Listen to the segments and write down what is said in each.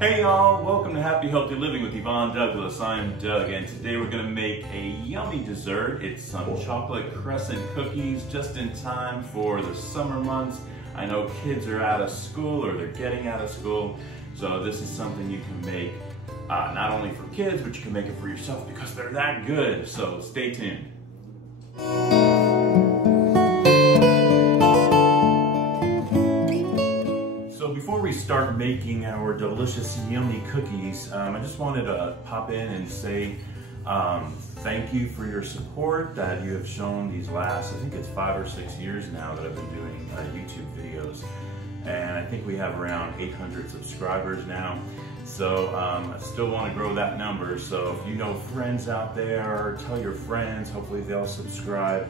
Hey y'all, welcome to Happy Healthy Living with Yvonne Douglas. I'm Doug, and today we're gonna make a yummy dessert. It's some chocolate crescent cookies just in time for the summer months. I know kids are out of school or they're getting out of school, so this is something you can make not only for kids, but you can make it for yourself because they're that good. So stay tuned. Before we start making our delicious, yummy cookies, I just wanted to pop in and say thank you for your support that you have shown these last, I think it's 5 or 6 years now that I've been doing YouTube videos. And I think we have around 800 subscribers now. So I still want to grow that number. So if you know friends out there, tell your friends, hopefully they'll subscribe.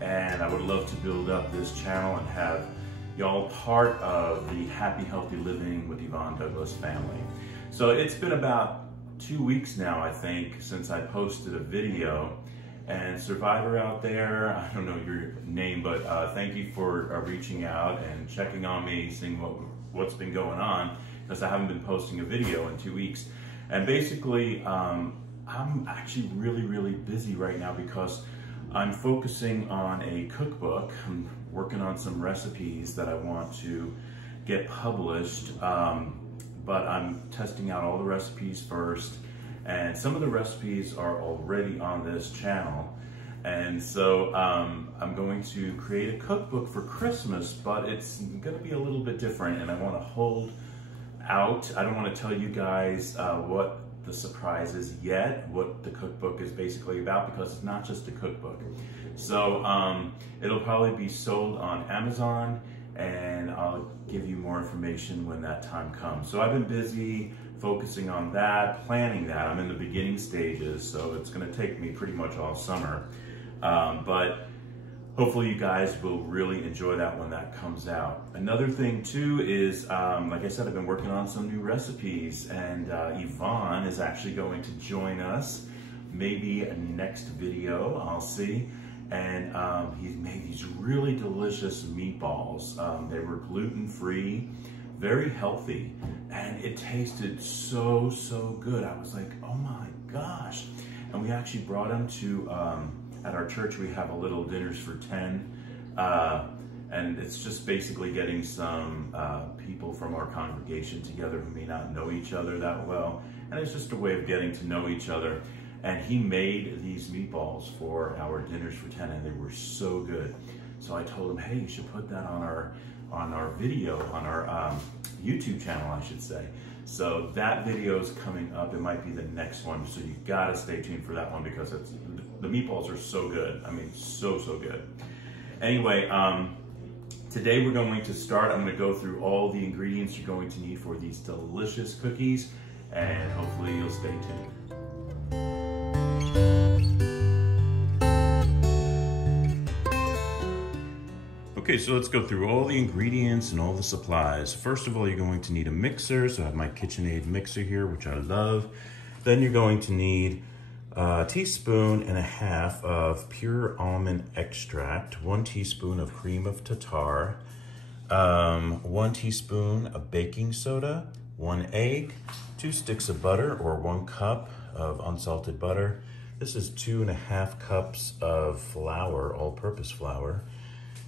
And I would love to build up this channel and have y'all part of the Happy Healthy Living with Yvonne Douglas family. So it's been about 2 weeks now, I think, since I posted a video. And Survivor out there, I don't know your name, but thank you for reaching out and checking on me, seeing what's been going on, because I haven't been posting a video in 2 weeks. And basically, I'm actually really busy right now because I'm focusing on a cookbook. I'm working on some recipes that I want to get published, but I'm testing out all the recipes first, and some of the recipes are already on this channel. And so I'm going to create a cookbook for Christmas, but it's gonna be a little bit different, and I wanna hold out. I don't wanna tell you guys what the surprise is yet, what the cookbook is basically about, because it's not just a cookbook. So it'll probably be sold on Amazon, and I'll give you more information when that time comes. So I've been busy focusing on that, planning that. I'm in the beginning stages, so it's gonna take me pretty much all summer. But hopefully you guys will really enjoy that when that comes out. Another thing too is, like I said, I've been working on some new recipes, and Yvonne is actually going to join us, maybe next video, I'll see. And he's made these really delicious meatballs. They were gluten-free, very healthy, and it tasted so good. I was like, oh my gosh. And we actually brought them to, at our church, we have a little dinners for 10, and it's just basically getting some people from our congregation together who may not know each other that well, and it's just a way of getting to know each other. And he made these meatballs for our dinners for 10, and they were so good. So I told him, hey, you should put that on our video, on our YouTube channel, I should say. So that video is coming up. It might be the next one, so you gotta stay tuned for that one, because the meatballs are so good. I mean, so good. Anyway, today we're going to start. I'm gonna go through all the ingredients you're going to need for these delicious cookies, and hopefully you'll stay tuned. Okay, so let's go through all the ingredients and all the supplies. First of all, you're going to need a mixer. So I have my KitchenAid mixer here, which I love. Then you're going to need a teaspoon and a half of pure almond extract, 1 teaspoon of cream of tartar, 1 teaspoon of baking soda, 1 egg, 2 sticks of butter, or 1 cup of unsalted butter. This is 2.5 cups of flour, all-purpose flour.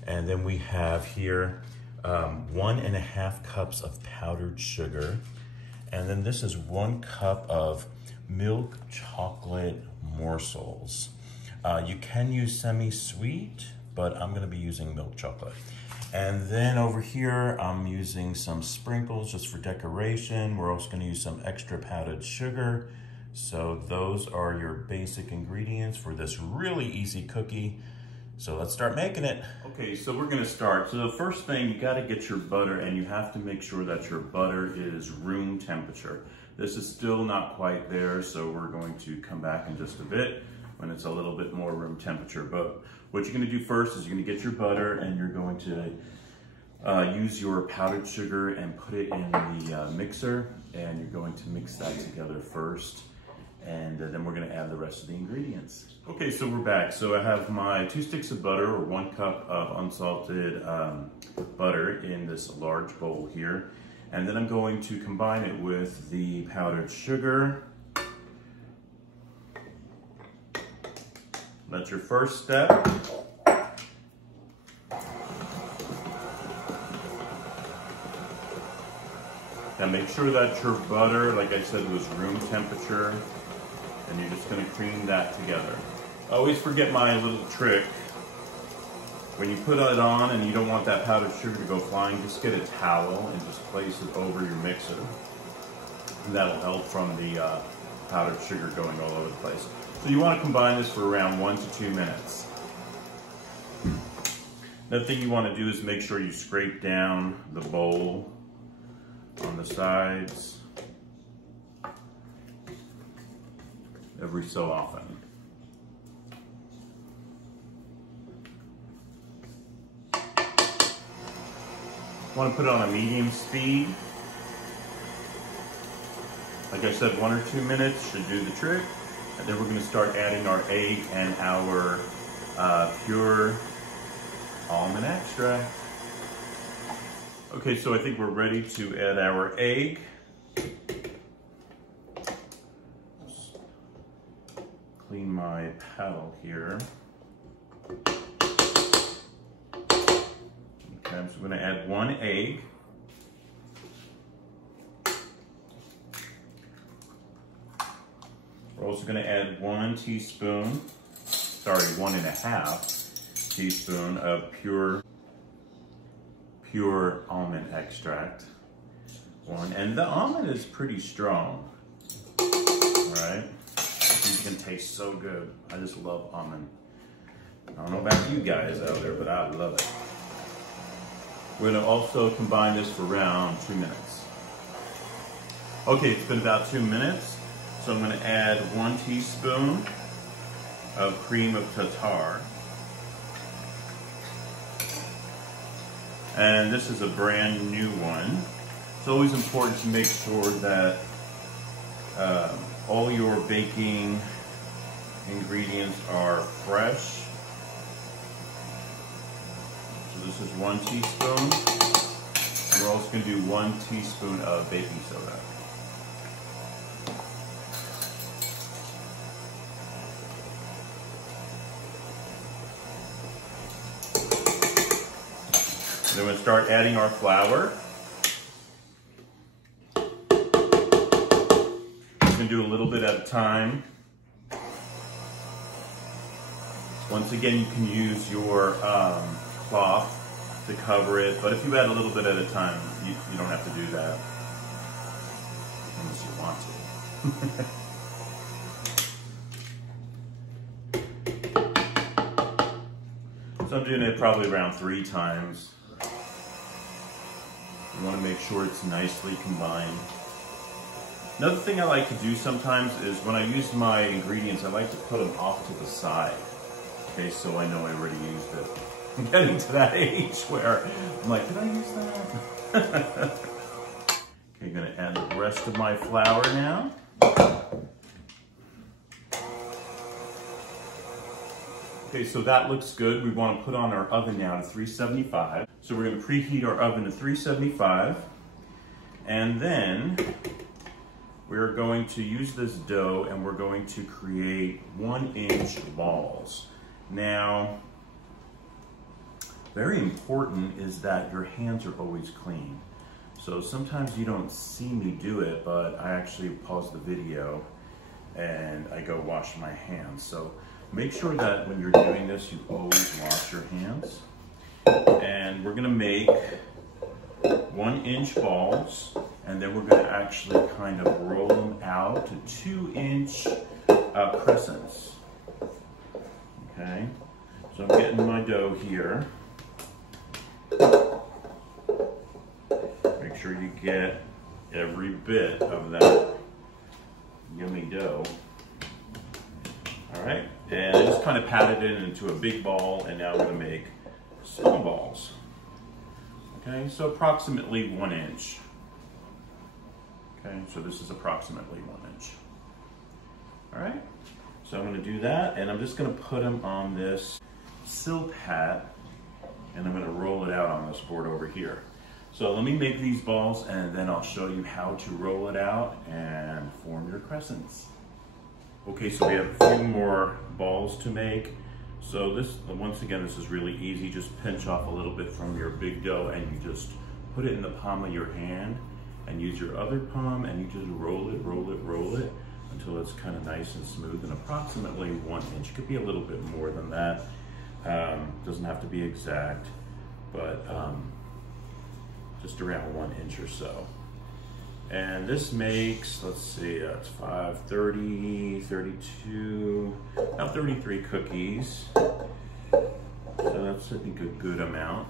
And then we have here 1.5 cups of powdered sugar. And then this is 1 cup of milk chocolate morsels. You can use semi-sweet, but I'm gonna be using milk chocolate. And then over here, I'm using some sprinkles just for decoration. We're also gonna use some extra powdered sugar. So those are your basic ingredients for this really easy cookie. So let's start making it. Okay, so we're gonna start. So the first thing, you gotta get your butter, and you have to make sure that your butter is room temperature. This is still not quite there, so we're going to come back in just a bit when it's a little bit more room temperature. But what you're gonna do first is you're gonna get your butter, and you're going to use your powdered sugar and put it in the mixer, and you're going to mix that together first. And then we're gonna add the rest of the ingredients. Okay, so we're back. So I have my 2 sticks of butter, or 1 cup of unsalted butter in this large bowl here. And then I'm going to combine it with the powdered sugar. That's your first step. Now make sure that your butter, like I said, was room temperature, and you're just gonna cream that together. I always forget my little trick. When you put it on and you don't want that powdered sugar to go flying, just get a towel and just place it over your mixer. And that'll help from the powdered sugar going all over the place. So you wanna combine this for around 1 to 2 minutes. Another thing you wanna do is make sure you scrape down the bowl on the sides every so often. Want to put it on a medium speed. Like I said, 1 or 2 minutes should do the trick. And then we're going to start adding our egg and our pure almond extract. Okay, so I think we're ready to add our egg. Just clean my paddle here. Okay, so I'm going to add 1 egg. We're also going to add 1 teaspoon, sorry, 1.5 teaspoon of pure almond extract. 1, and the almond is pretty strong. All right, it can taste so good. I just love almond. I don't know about you guys out there, but I love it. We're gonna also combine this for around 2 minutes. Okay, it's been about 2 minutes, so I'm gonna add 1 teaspoon of cream of tartar. And this is a brand new one. It's always important to make sure that all your baking ingredients are fresh. So this is 1 teaspoon. And we're also going to do 1 teaspoon of baking soda. Then we're going to start adding our flour. We're going to do a little bit at a time. Once again, you can use your cloth to cover it, but if you add a little bit at a time, you don't have to do that unless you want to. So I'm doing it probably around 3 times. You want to make sure it's nicely combined. Another thing I like to do sometimes is when I use my ingredients, I like to put them off to the side. Okay, so I know I already used it. I'm getting to that age where I'm like, did I use that? Okay, I'm gonna add the rest of my flour now. Okay, so that looks good. We want to put on our oven now to 375. So we're going to preheat our oven to 375. And then we're going to use this dough and we're going to create 1-inch balls. Now, very important is that your hands are always clean. So sometimes you don't see me do it, but I actually pause the video and I go wash my hands. So make sure that when you're doing this, you always wash your hands. And we're gonna make 1-inch balls, and then we're gonna actually kind of roll them out to 2-inch crescents. Okay, so I'm getting my dough here. Make sure you get every bit of that yummy dough. All right, and I just kind of patted it into a big ball, and now I'm gonna make small balls. Okay, so approximately 1 inch. Okay, so this is approximately 1 inch. All right, so I'm gonna do that, and I'm just gonna put them on this silk hat, and I'm gonna roll it out on this board over here. So let me make these balls and then I'll show you how to roll it out and form your crescents. Okay, so we have a few more balls to make. So this, once again, this is really easy. Just pinch off a little bit from your big dough and you just put it in the palm of your hand and use your other palm and you just roll it, roll it, roll it until it's kind of nice and smooth and approximately 1 inch. Could be a little bit more than that. Doesn't have to be exact, but just around 1 inch or so. And this makes, let's see, it's 5, 30, 32, about 33 cookies. So that's, I think, a good amount.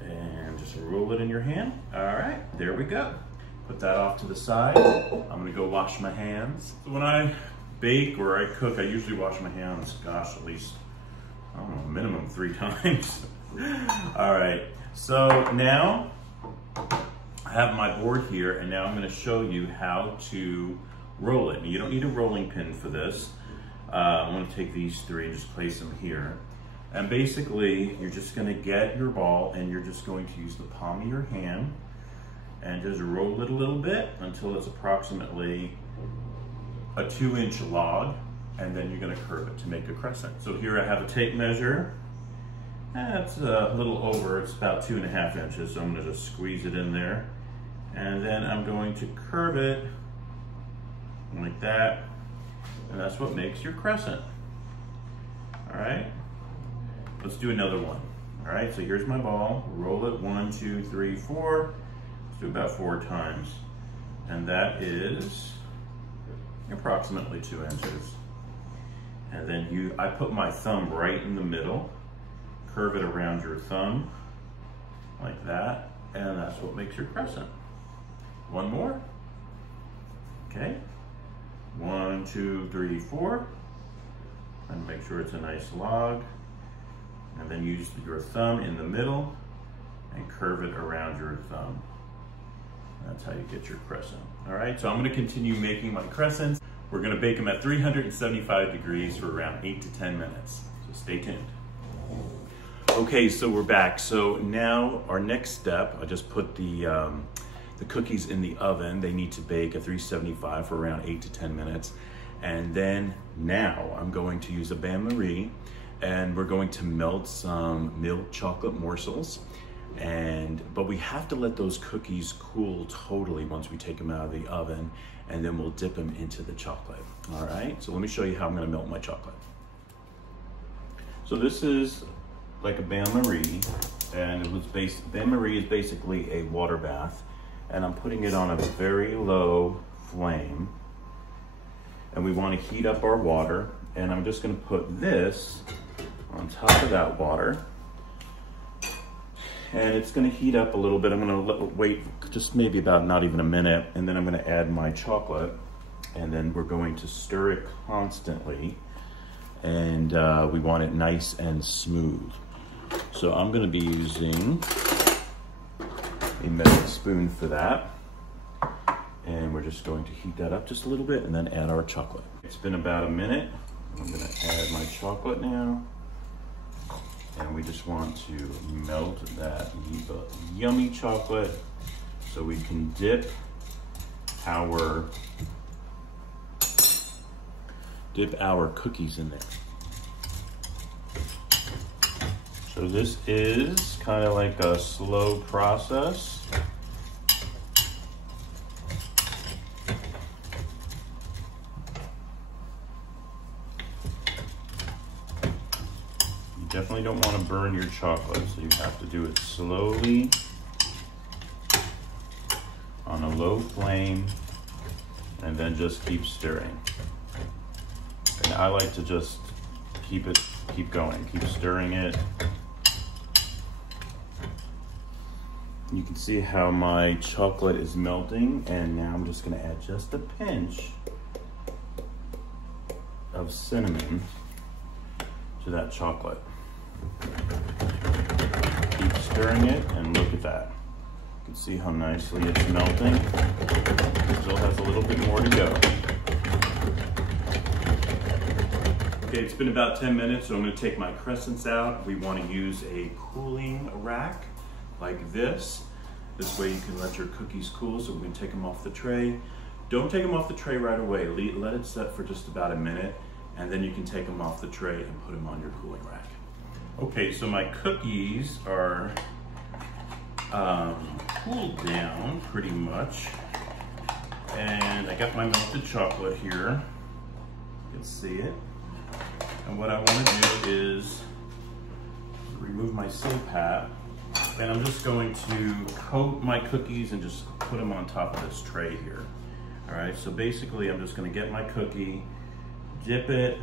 And just roll it in your hand. All right, there we go. Put that off to the side. I'm gonna go wash my hands. So when I bake or I cook, I usually wash my hands, gosh, at least, I don't know, minimum 3 times. All right, so now I have my board here and now I'm gonna show you how to roll it. You don't need a rolling pin for this. I'm gonna take these 3 and just place them here. And basically, you're just gonna get your ball and you're just going to use the palm of your hand and just roll it a little bit until it's approximately a 2-inch log, and then you're gonna curve it to make a crescent. So here I have a tape measure. That's a little over, it's about 2.5 inches, so I'm gonna just squeeze it in there. And then I'm going to curve it like that, and that's what makes your crescent. All right, let's do another one. All right, so here's my ball. Roll it 1, 2, 3, 4. Let's do about 4 times. And that is approximately 2 inches. And then I put my thumb right in the middle, curve it around your thumb like that, and that's what makes your crescent. One more. Okay. 1, 2, 3, 4. And make sure it's a nice log. And then use your thumb in the middle and curve it around your thumb. That's how you get your crescent. All right, so I'm gonna continue making my crescents. We're gonna bake them at 375 degrees for around 8 to 10 minutes. So stay tuned. Okay, so we're back. So now our next step, I just put the cookies in the oven. They need to bake at 375 for around 8 to 10 minutes. And then now I'm going to use a bain-marie and we're going to melt some milk chocolate morsels. But we have to let those cookies cool totally once we take them out of the oven, and then we'll dip them into the chocolate. All right, so let me show you how I'm gonna melt my chocolate. So this is like a bain-marie, and bain-marie is basically a water bath, and I'm putting it on a very low flame, and we want to heat up our water, and I'm just going to put this on top of that water, and it's going to heat up a little bit. I'm going to wait just maybe about not even a minute, and then I'm going to add my chocolate, and then we're going to stir it constantly, and we want it nice and smooth. So I'm going to be using a metal spoon for that, and we're just going to heat that up just a little bit and then add our chocolate. It's been about a minute. I'm going to add my chocolate now, and we just want to melt that yummy chocolate so we can dip our cookies in there. So this is kind of like a slow process. You definitely don't want to burn your chocolate, so you have to do it slowly on a low flame, and then just keep stirring. And I like to just keep going, keep stirring it. You can see how my chocolate is melting, and now I'm just going to add just a pinch of cinnamon to that chocolate. Keep stirring it, and look at that. You can see how nicely it's melting. It still has a little bit more to go. Okay, it's been about 10 minutes, so I'm going to take my crescents out. We want to use a cooling rack like this. This way you can let your cookies cool, so we can take them off the tray. Don't take them off the tray right away. Let it set for just about a minute, and then you can take them off the tray and put them on your cooling rack. Okay, so my cookies are cooled down pretty much. And I got my melted chocolate here. You can see it. And what I want to do is remove my sieve hat. And I'm just going to coat my cookies and just put them on top of this tray here. All right, so basically I'm just going to get my cookie, dip it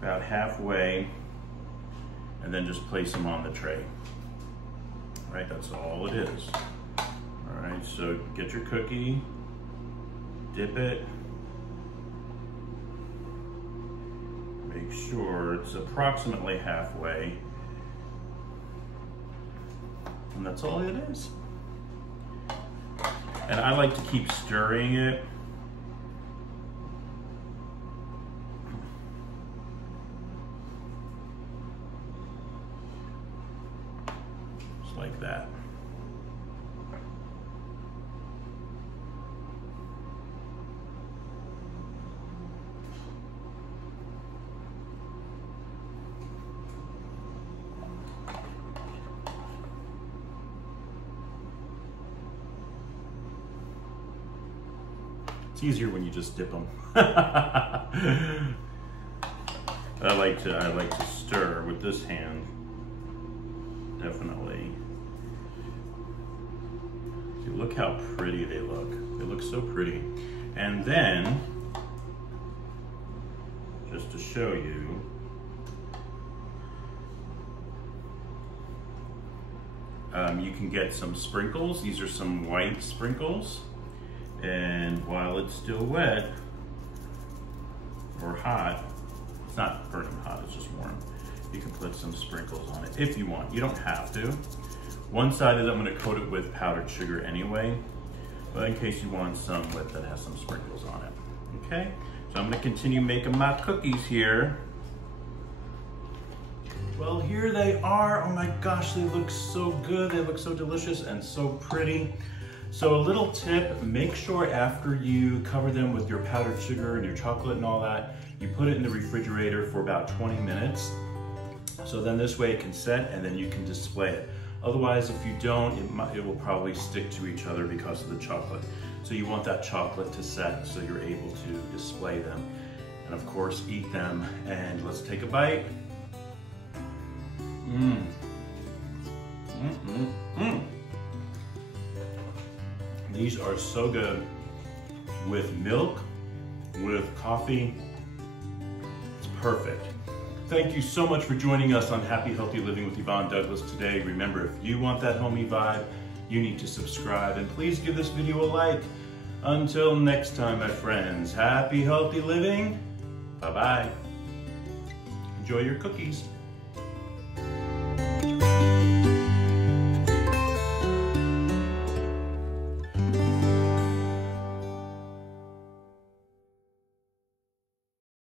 about halfway, and then just place them on the tray. All right, that's all it is. All right, so get your cookie, dip it, make sure it's approximately halfway, and that's all it is. And I like to keep stirring it. Just like that. It's easier when you just dip them. I like to stir with this hand, definitely. See, look how pretty they look. They look so pretty. And then, just to show you, you can get some sprinkles. These are some white sprinkles. And while it's still wet or hot, it's not burning hot, it's just warm, you can put some sprinkles on it if you want. You don't have to. One side of it, I'm gonna coat it with powdered sugar anyway, but in case you want some that has some sprinkles on it, okay? So I'm gonna continue making my cookies here. Well, here they are. Oh my gosh, they look so good. They look so delicious and so pretty. So a little tip, make sure after you cover them with your powdered sugar and your chocolate and all that, you put it in the refrigerator for about 20 minutes. So then this way it can set and then you can display it. Otherwise, if you don't, it will probably stick to each other because of the chocolate. So you want that chocolate to set so you're able to display them. And of course, eat them. And let's take a bite. Mmm. Mmm, mmm, mmm. These are so good with milk, with coffee. It's perfect. Thank you so much for joining us on Happy Healthy Living with Yvonne Douglas today. Remember, if you want that homey vibe, you need to subscribe, and please give this video a like. Until next time, my friends, happy healthy living. Bye-bye. Enjoy your cookies.